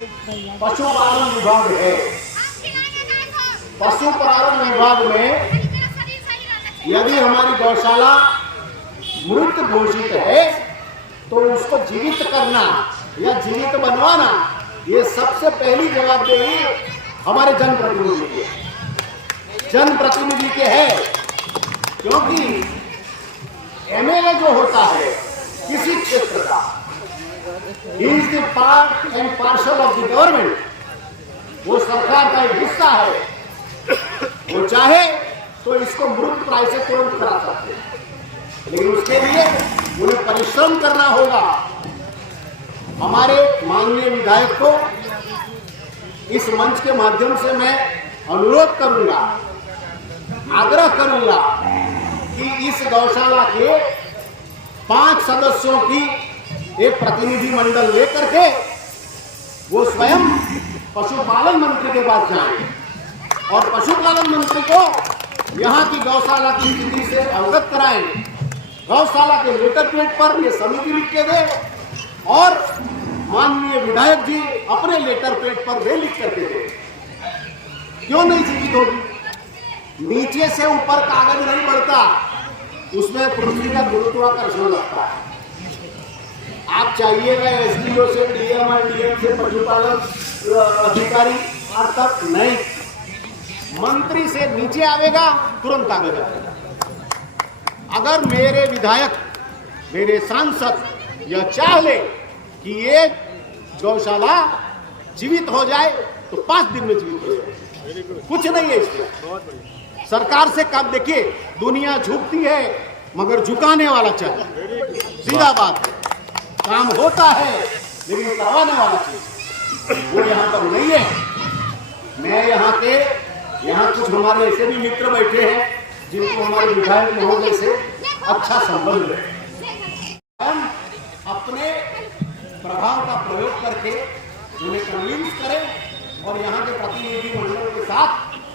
पशुपालन विभाग है। पशुपालन विभाग में यदि हमारी गौशाला मृत घोषित है तो उसको जीवित करना या जीवित बनवाना, ये सबसे पहली जवाबदेही हमारे जनप्रतिनिधि के है। क्योंकि एमएलए जो होता है किसी क्षेत्र का, he is the part and parcel of the government, वो सरकार का एक हिस्सा है। वो चाहे तो इसको मृत प्राय से तुरंत करा सकते हैं, लेकिन उसके लिए उन्हें परिश्रम करना होगा। हमारे माननीय विधायक को इस मंच के माध्यम से मैं अनुरोध करूंगा, आग्रह करूंगा कि इस गौशाला के 5 सदस्यों की एक प्रतिनिधि मंडल लेकर के वो स्वयं पशुपालन मंत्री के पास जाएं और पशुपालन मंत्री को यहाँ की गौशाला की स्थिति से अवगत कराएं। गौशाला के लेटर प्लेट पर ये समिति लिख के दे और माननीय विधायक जी अपने लेटर प्लेट पर वे लिख करके दे। क्यों नहीं जीवित होगी? नीचे से ऊपर कागज नहीं बढ़ता, उसमें पृथ्वी का गुरुत्वाकर्षण लगता है। आप चाहिएगा एसडीओ से, डीएम और डीएम से पशुपालन अधिकारी तक नहीं, मंत्री से नीचे आवेगा तुरंत आवेगा। अगर मेरे विधायक, मेरे सांसद यह चाह ले कि ये गौशाला जीवित हो जाए तो 5 दिन में जीवित हो जाए। कुछ नहीं है इसमें। सरकार से कब देखिए, दुनिया झुकती है मगर झुकाने वाला चाहिए। सीधा बात है, काम होता है लेकिन करवाने वाला चाहिए, वो यहाँ पर नहीं है। मैं यहाँ कुछ हमारे ऐसे भी मित्र बैठे हैं जिनको हमारे विधायक महोदय से अच्छा संबंध है। हम अपने प्रभाव का प्रयोग करके उन्हें कन्विंस करें और यहाँ के प्रतिनिधि मंडल के साथ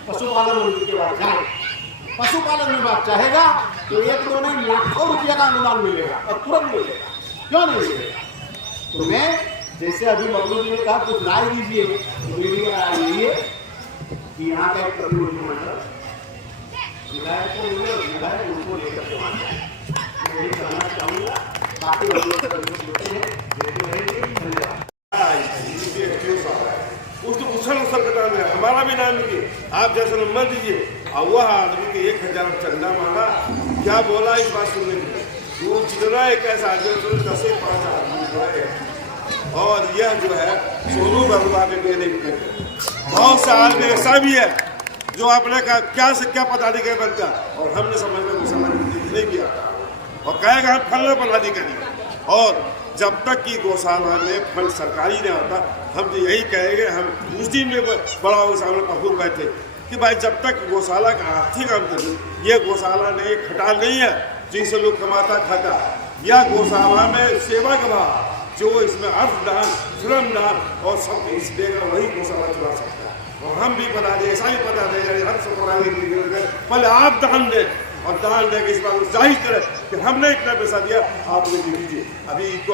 पशुपालन मंत्री के पास जाए। पशुपालन विभाग चाहेगा तो 1-2 नहीं लाखों रुपये का अनुदान मिलेगा और तुरंत मिलेगा। क्यों नहीं मिलेगा? तो मैं जैसे अभी बबलू जी ने कहा कुछ राय दीजिए, तो मेरी राय यही है कि यहाँ का एक प्रतिनिधि मंडल विधायक को मिले और विधायक उनको लेकर के वहाँ जाए। मैं यही कहना चाहूँगा। बाकी हम लोग उसको उछल कटाने हमारा भी नाम लिखिए, आप जैसा नंबर दीजिए। और वह आदमी के 1000 चंदा मांगा, क्या बोला इस बात सुनने के लिए। वो जितना एक ऐसा आदमी 10 से 5 आदमी जो है, और यह जो है सोनू बरुआ के देने के बहुत से आदमी ऐसा भी है जो आपने कहा क्या से क्या पदाधिकारी बनता, और हमने समझ में नहीं किया और कहेगा हम फल पदाधिकारी। और जब तक कि गौशाला में फंड सरकारी नहीं होता, हम तो यही कहेंगे। हम उस दिन में बड़ा गौशाला पकड़ बैठे कि भाई जब तक गौशाला का आर्थिक आमदनी, ये गौशाला नहीं खटाल नहीं है जिनसे लोग कमाता खाता, या गौशाला में सेवा का भाव जो इसमें अर्थदान, श्रमदान और सब इस देगा, वही गौशाला चला सकता है। और हम भी बता दें, ऐसा ही बता दें, हर सब पहले आप दान दें और दान देकर इस बात को जाहिर करें कि हमने इतना पैसा दिया, आप मुझे दीजिए। अभी तो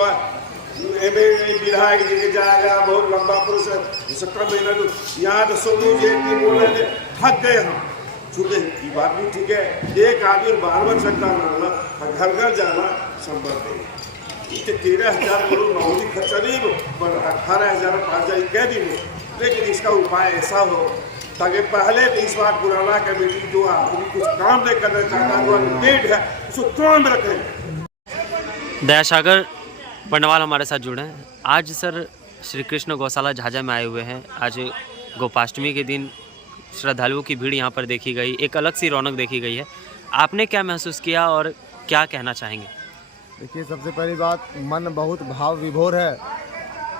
विधायक लेके जाएगा, बहुत लंबा प्रोसेस, 17 महीना तो यहाँ तो सोनू जी बोल रहे थे, थक गए हम। चूँकि ये बात भी ठीक है, एक आदमी बार चक्का मारना, घर घर जाना संभव नहीं। 13,000 करोड़ मामूली खर्चा नहीं, 18,000 5,000 कह दी, लेकिन इसका उपाय ऐसा हो ताकि पहले तो इस बार पुराना कमेटी जो आदमी कुछ काम नहीं करना चाहता, जो अपडेट है, उसको तुरंत रखें। दयासागर बंडवाल हमारे साथ जुड़े हैं। आज सर श्री कृष्ण गौशाला झाझा में आए हुए हैं। आज गोपाष्टमी के दिन श्रद्धालुओं की भीड़ यहाँ पर देखी गई, एक अलग सी रौनक देखी गई है। आपने क्या महसूस किया और क्या कहना चाहेंगे? देखिए, सबसे पहली बात, मन बहुत भाव विभोर है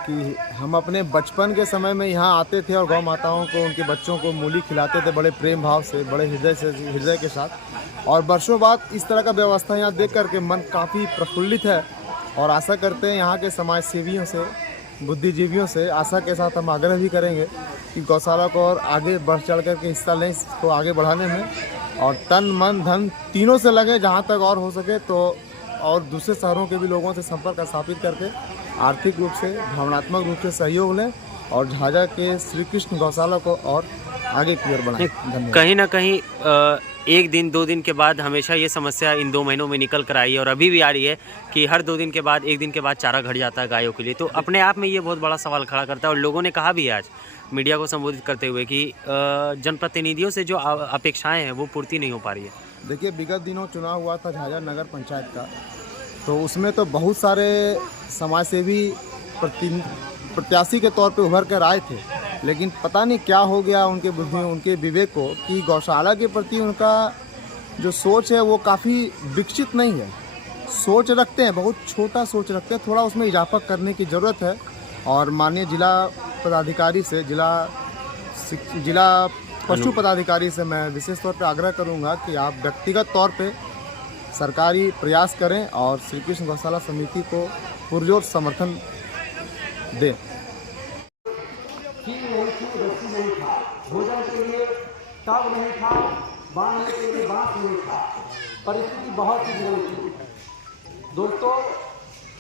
कि हम अपने बचपन के समय में यहाँ आते थे और गौ माताओं को, उनके बच्चों को मूली खिलाते थे बड़े प्रेम भाव से, बड़े हृदय के साथ। और वर्षों बाद इस तरह का व्यवस्था यहाँ देख करके मन काफ़ी प्रफुल्लित है। और आशा करते हैं यहाँ के समाज सेवियों से, बुद्धिजीवियों से आशा के साथ हम आग्रह भी करेंगे कि गौशाला को और आगे बढ़ चढ़ कर के हिस्सा लें, इसको आगे बढ़ाने में, और तन मन धन तीनों से लगे जहाँ तक और हो सके तो। और दूसरे शहरों के भी लोगों से संपर्क स्थापित करके आर्थिक रूप से, भावनात्मक रूप से सहयोग लें और झाझा के श्री कृष्ण गौशाला को और आगे की ओर बढ़ाएं। धन्यवाद। कहीं ना कहीं एक दिन 2 दिन के बाद हमेशा ये समस्या इन 2 महीनों में निकल कर आई है और अभी भी आ रही है कि हर 2 दिन के बाद 1 दिन के बाद चारा घट जाता है गायों के लिए। तो अपने आप में ये बहुत बड़ा सवाल खड़ा करता है और लोगों ने कहा भी है आज मीडिया को संबोधित करते हुए कि जनप्रतिनिधियों से जो अपेक्षाएं हैं वो पूर्ति नहीं हो पा रही है। देखिए, विगत दिनों चुनाव हुआ था झाझा नगर पंचायत का, तो उसमें तो बहुत सारे समाजसेवी प्रत्याशी के तौर पे उभर कर आए थे, लेकिन पता नहीं क्या हो गया उनके बुद्धि उनके विवेक को कि गौशाला के प्रति उनका जो सोच है वो काफ़ी विकसित नहीं है। सोच रखते हैं, बहुत छोटा सोच रखते हैं, थोड़ा उसमें इजाफा करने की ज़रूरत है। और माननीय जिला पदाधिकारी से जिला पशु पदाधिकारी से मैं विशेष तौर पर आग्रह करूंगा कि आप व्यक्तिगत तौर पे सरकारी प्रयास करें और श्री कृष्ण गौशाला समिति को पुरजोर समर्थन दें। नहीं था, भोजन के लिए टब नहीं था, बांधने के लिए बांस नहीं था, परिस्थिति बहुत ही बुरी थी। दोस्तों,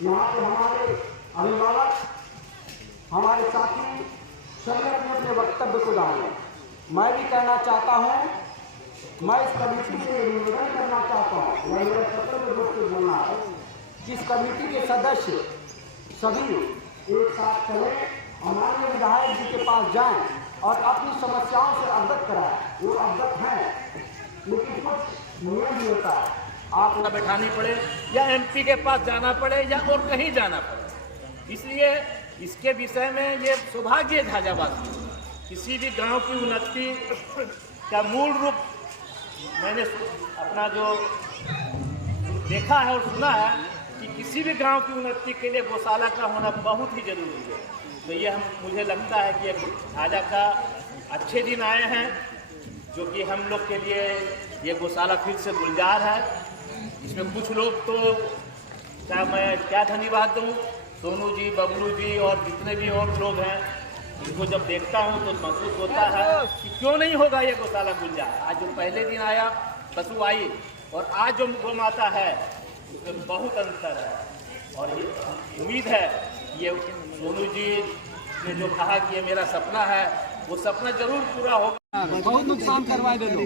यहाँ पे हमारे अभिभावक, हमारे साथी सभी अपने अपने वक्तव्य को डाले। मैं भी कहना चाहता हूँ, मैं इस कमेटी से निवेदन करना चाहता हूँ, मैं मेरे पत्र में जोड़ के बोलना है कि इस कमेटी के सदस्य सभी एक साथ चलें और माननीय विधायक जी के पास जाएं और अपनी समस्याओं से अवगत कराएं। वो अवगत हैं, लेकिन कुछ नियम भी होता है, आप ना बैठानी पड़े या एमपी के पास जाना पड़े या और कहीं जाना पड़े। इसलिए इसके विषय में ये सौभाग्य झाझावासी, किसी भी गांव की उन्नति का मूल रूप मैंने अपना जो देखा है और सुना है कि किसी भी गांव की उन्नति के लिए गौशाला का होना बहुत ही जरूरी है। तो ये मुझे लगता है कि झाझा का अच्छे दिन आए हैं, जो कि हम लोग के लिए ये गौशाला फिर से गुलजार है। इसमें कुछ लोग तो मैं क्या धन्यवाद दूँ, सोनू जी, बबलू जी और जितने भी और लोग हैं, इनको जब देखता हूँ तो महसूस होता है कि क्यों नहीं होगा ये गौशाला गुलजार। आज जो पहले दिन आया पशु आई और आज जो गौ माता है उसमें बहुत अंतर है। और ये उम्मीद है ये सोनू जी ने जो कहा कि ये मेरा सपना है, वो सपना जरूर पूरा होगा। बहुत नुकसान करवाए दे लो।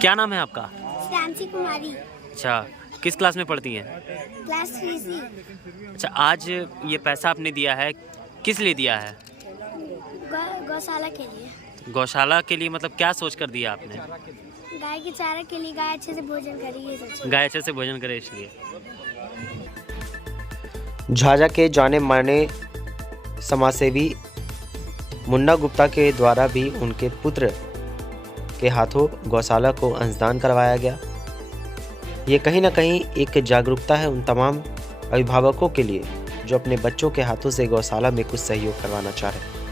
क्या नाम है आपका? श्यामसी कुमारी। अच्छा, किस क्लास में पढ़ती हैं? Class 3C। अच्छा, आज ये पैसा आपने दिया है, किस लिए दिया है? गौशाला के लिए। गौशाला के लिए मतलब क्या सोच कर दिया आपने? गाय के चारा के लिए, गाय अच्छे से भोजन करेगी, गाय अच्छे से भोजन करे इसलिए। झाझा के जाने माने समाजसेवी मुन्ना गुप्ता के द्वारा भी उनके पुत्र के हाथों गौशाला को अंशदान करवाया गया। ये कहीं ना कहीं एक जागरूकता है उन तमाम अभिभावकों के लिए जो अपने बच्चों के हाथों से गौशाला में कुछ सहयोग करवाना चाह रहे हैं।